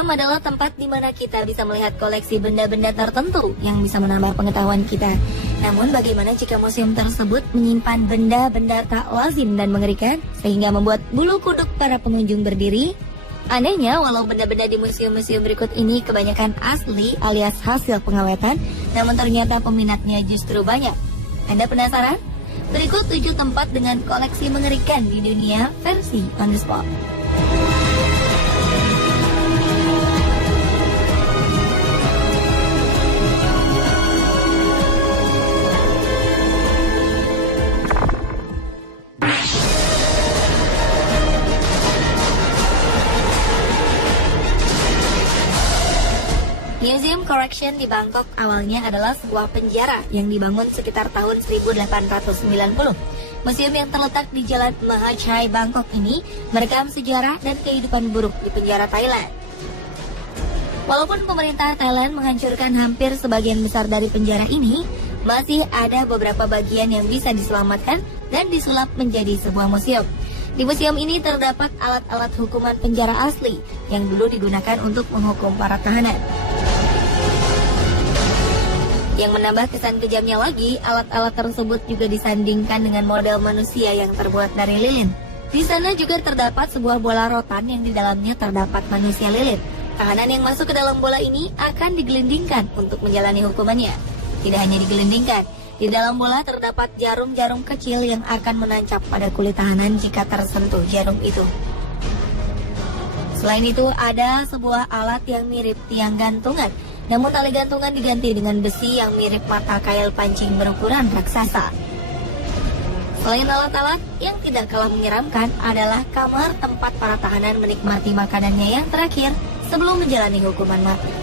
Museum adalah tempat di mana kita bisa melihat koleksi benda-benda tertentu yang bisa menambah pengetahuan kita. Namun bagaimana jika museum tersebut menyimpan benda-benda tak lazim dan mengerikan sehingga membuat bulu kuduk para pengunjung berdiri? Anehnya, walau benda-benda di museum-museum berikut ini kebanyakan asli alias hasil pengawetan, namun ternyata peminatnya justru banyak. Anda penasaran? Berikut 7 tempat dengan koleksi mengerikan di dunia versi on the spot. Museum Correction di Bangkok awalnya adalah sebuah penjara yang dibangun sekitar tahun 1890. Museum yang terletak di Jalan Maha Chai, Bangkok ini merekam sejarah dan kehidupan buruk di penjara Thailand. Walaupun pemerintah Thailand menghancurkan hampir sebagian besar dari penjara ini, masih ada beberapa bagian yang bisa diselamatkan dan disulap menjadi sebuah museum. Di museum ini terdapat alat-alat hukuman penjara asli yang dulu digunakan untuk menghukum para tahanan. Yang menambah kesan kejamnya lagi, alat-alat tersebut juga disandingkan dengan model manusia yang terbuat dari lilin. Di sana juga terdapat sebuah bola rotan yang di dalamnya terdapat manusia lilin. Tahanan yang masuk ke dalam bola ini akan digelindingkan untuk menjalani hukumannya. Tidak hanya digelindingkan, di dalam bola terdapat jarum-jarum kecil yang akan menancap pada kulit tahanan jika tersentuh jarum itu. Selain itu, ada sebuah alat yang mirip tiang gantungan. Namun tali gantungan diganti dengan besi yang mirip mata kail pancing berukuran raksasa. Selain alat-alat, yang tidak kalah menyeramkan adalah kamar tempat para tahanan menikmati makanannya yang terakhir sebelum menjalani hukuman mati.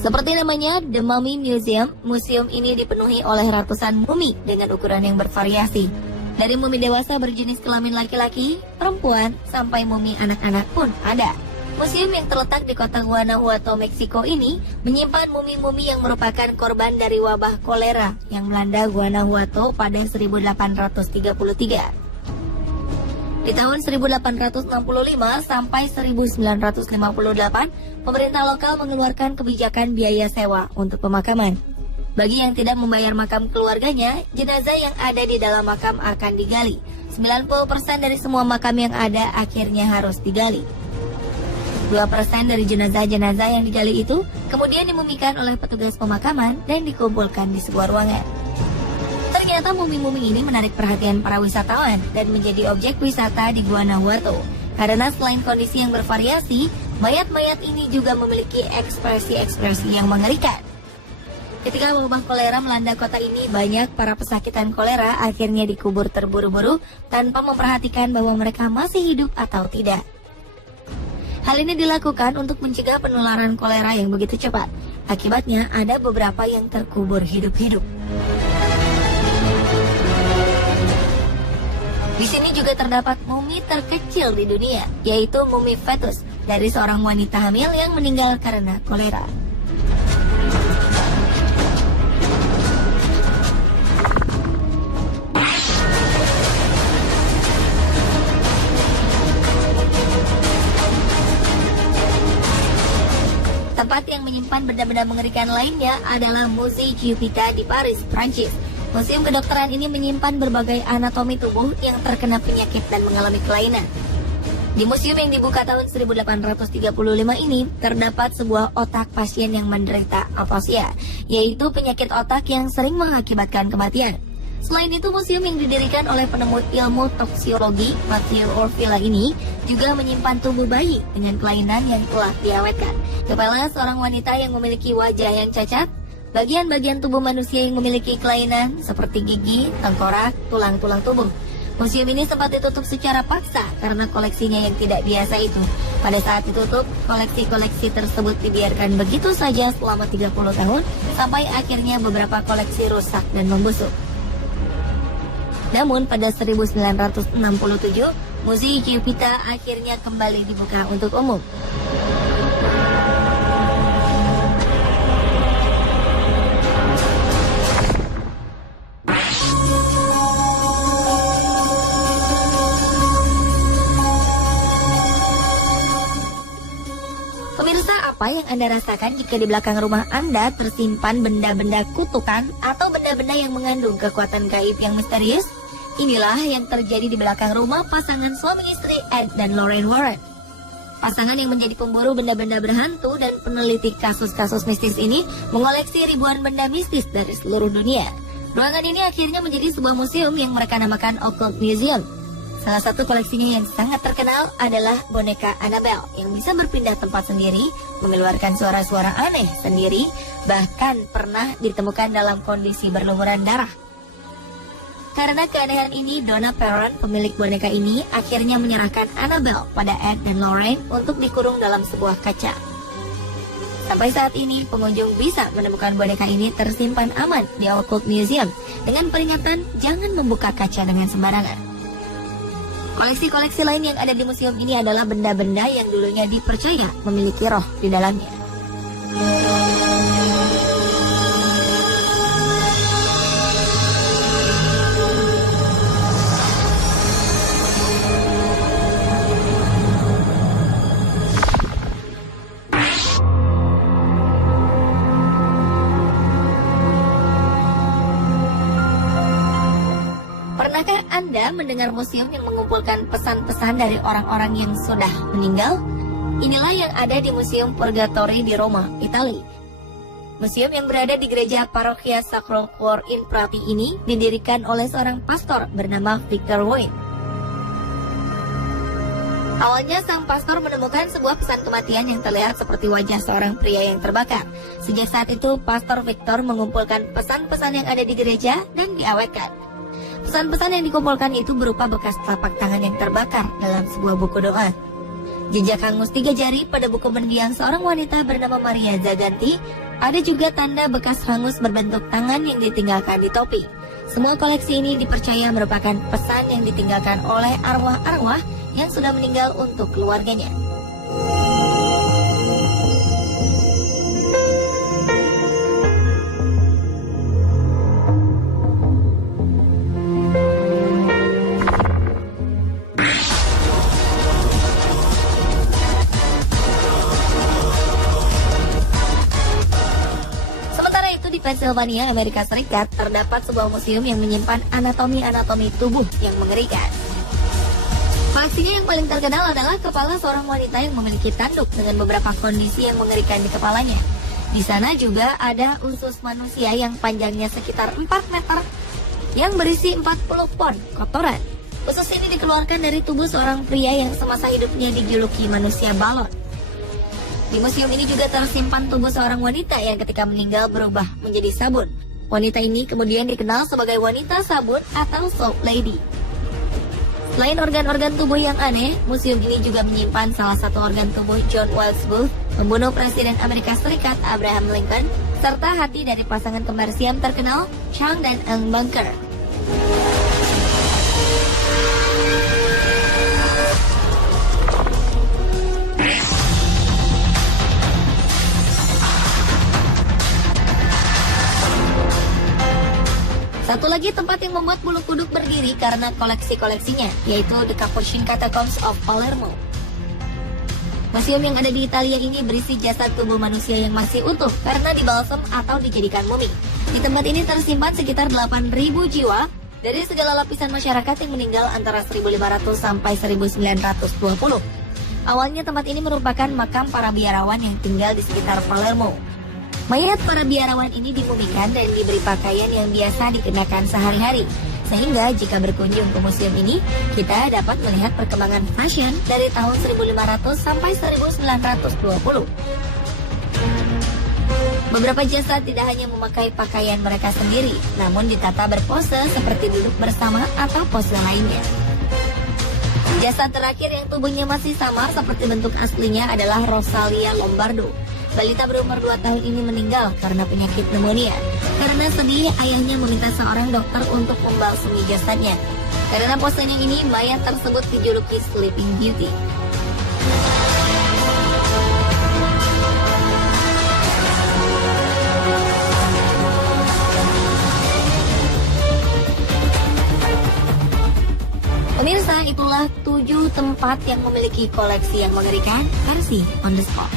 Seperti namanya, The Mummy Museum, museum ini dipenuhi oleh ratusan mumi dengan ukuran yang bervariasi. Dari mumi dewasa berjenis kelamin laki-laki, perempuan, sampai mumi anak-anak pun ada. Museum yang terletak di kota Guanajuato, Meksiko ini menyimpan mumi-mumi yang merupakan korban dari wabah kolera yang melanda Guanajuato pada 1833. Di tahun 1865 sampai 1958, pemerintah lokal mengeluarkan kebijakan biaya sewa untuk pemakaman. Bagi yang tidak membayar makam keluarganya, jenazah yang ada di dalam makam akan digali. 90% dari semua makam yang ada akhirnya harus digali. 2% dari jenazah-jenazah yang digali itu kemudian dimumikan oleh petugas pemakaman dan dikumpulkan di sebuah ruangan. Ternyata mumi-mumi ini menarik perhatian para wisatawan dan menjadi objek wisata di Guanajuato. Karena selain kondisi yang bervariasi, mayat-mayat ini juga memiliki ekspresi-ekspresi yang mengerikan. Ketika wabah kolera melanda kota ini, banyak para pesakitan kolera akhirnya dikubur terburu-buru tanpa memperhatikan bahwa mereka masih hidup atau tidak. Hal ini dilakukan untuk mencegah penularan kolera yang begitu cepat. Akibatnya, ada beberapa yang terkubur hidup-hidup. Di sini juga terdapat mumi terkecil di dunia, yaitu mumi fetus dari seorang wanita hamil yang meninggal karena kolera. Tempat yang menyimpan benda-benda mengerikan lainnya adalah Musée Jupiter di Paris, Prancis. Museum kedokteran ini menyimpan berbagai anatomi tubuh yang terkena penyakit dan mengalami kelainan. Di museum yang dibuka tahun 1835 ini, terdapat sebuah otak pasien yang menderita afasia, yaitu penyakit otak yang sering mengakibatkan kematian. Selain itu, museum yang didirikan oleh penemu ilmu toksiologi Matthew Orfila ini juga menyimpan tubuh bayi dengan kelainan yang telah diawetkan. Kepala seorang wanita yang memiliki wajah yang cacat, bagian-bagian tubuh manusia yang memiliki kelainan seperti gigi, tengkorak, tulang-tulang tubuh. Museum ini sempat ditutup secara paksa karena koleksinya yang tidak biasa itu. Pada saat ditutup, koleksi-koleksi tersebut dibiarkan begitu saja selama 30 tahun sampai akhirnya beberapa koleksi rusak dan membusuk. Namun pada 1967, Musei Giuditta akhirnya kembali dibuka untuk umum. Pemirsa, apa yang Anda rasakan jika di belakang rumah Anda tersimpan benda-benda kutukan atau benda-benda yang mengandung kekuatan gaib yang misterius? Inilah yang terjadi di belakang rumah pasangan suami istri Ed dan Lorraine Warren. Pasangan yang menjadi pemburu benda-benda berhantu dan peneliti kasus-kasus mistis ini mengoleksi ribuan benda mistis dari seluruh dunia. Ruangan ini akhirnya menjadi sebuah museum yang mereka namakan Occult Museum. Salah satu koleksinya yang sangat terkenal adalah boneka Annabelle yang bisa berpindah tempat sendiri, mengeluarkan suara-suara aneh sendiri, bahkan pernah ditemukan dalam kondisi berlumuran darah. Karena keanehan ini, Donna Perron, pemilik boneka ini, akhirnya menyerahkan Annabelle pada Ed dan Lorraine untuk dikurung dalam sebuah kaca. Sampai saat ini, pengunjung bisa menemukan boneka ini tersimpan aman di Occult Museum dengan peringatan jangan membuka kaca dengan sembarangan. Koleksi-koleksi lain yang ada di museum ini adalah benda-benda yang dulunya dipercaya memiliki roh di dalamnya. Pernahkah Anda mendengar museum yang mengumpulkan pesan-pesan dari orang-orang yang sudah meninggal? Inilah yang ada di Museum Purgatory di Roma, Italia. Museum yang berada di gereja parokia Sacro Cuore in Prati ini didirikan oleh seorang pastor bernama Victor Wayne. Awalnya sang pastor menemukan sebuah pesan kematian yang terlihat seperti wajah seorang pria yang terbakar. Sejak saat itu, Pastor Victor mengumpulkan pesan-pesan yang ada di gereja dan diawetkan. Pesan-pesan yang dikumpulkan itu berupa bekas telapak tangan yang terbakar dalam sebuah buku doa. Jejak hangus 3 jari pada buku mendiang seorang wanita bernama Maria Zaganti. Ada juga tanda bekas hangus berbentuk tangan yang ditinggalkan di topi. Semua koleksi ini dipercaya merupakan pesan yang ditinggalkan oleh arwah-arwah yang sudah meninggal untuk keluarganya. Pennsylvania, Amerika Serikat, terdapat sebuah museum yang menyimpan anatomi-anatomi tubuh yang mengerikan. Koleksinya yang paling terkenal adalah kepala seorang wanita yang memiliki tanduk dengan beberapa kondisi yang mengerikan di kepalanya. Di sana juga ada usus manusia yang panjangnya sekitar 4 meter yang berisi 40 pon kotoran. Usus ini dikeluarkan dari tubuh seorang pria yang semasa hidupnya dijuluki manusia balon. Di museum ini juga tersimpan tubuh seorang wanita yang ketika meninggal berubah menjadi sabun. Wanita ini kemudian dikenal sebagai wanita sabun atau soap lady. Selain organ-organ tubuh yang aneh, museum ini juga menyimpan salah satu organ tubuh John Wilkes Booth, pembunuh Presiden Amerika Serikat Abraham Lincoln, serta hati dari pasangan kembar Siam terkenal Chang dan Eng Bunker. Satu lagi tempat yang membuat bulu kuduk berdiri karena koleksi-koleksinya, yaitu The Capuchin Catacombs of Palermo. Museum yang ada di Italia ini berisi jasad tubuh manusia yang masih utuh karena dibalsam atau dijadikan mumi. Di tempat ini tersimpan sekitar 8.000 jiwa dari segala lapisan masyarakat yang meninggal antara 1500 sampai 1920. Awalnya tempat ini merupakan makam para biarawan yang tinggal di sekitar Palermo. Mayat para biarawan ini dimumikan dan diberi pakaian yang biasa dikenakan sehari-hari. Sehingga jika berkunjung ke museum ini, kita dapat melihat perkembangan fashion dari tahun 1500 sampai 1920. Beberapa jasad tidak hanya memakai pakaian mereka sendiri, namun ditata berpose seperti duduk bersama atau pose lainnya. Jasad terakhir yang tubuhnya masih sama seperti bentuk aslinya adalah Rosalia Lombardo. Balita berumur 2 tahun ini meninggal karena penyakit pneumonia. Karena sedih, ayahnya meminta seorang dokter untuk membalsemi jasadnya. Karena posenya ini, mayat tersebut dijuluki Sleeping Beauty. Pemirsa, itulah 7 tempat yang memiliki koleksi yang mengerikan versi On The Spot.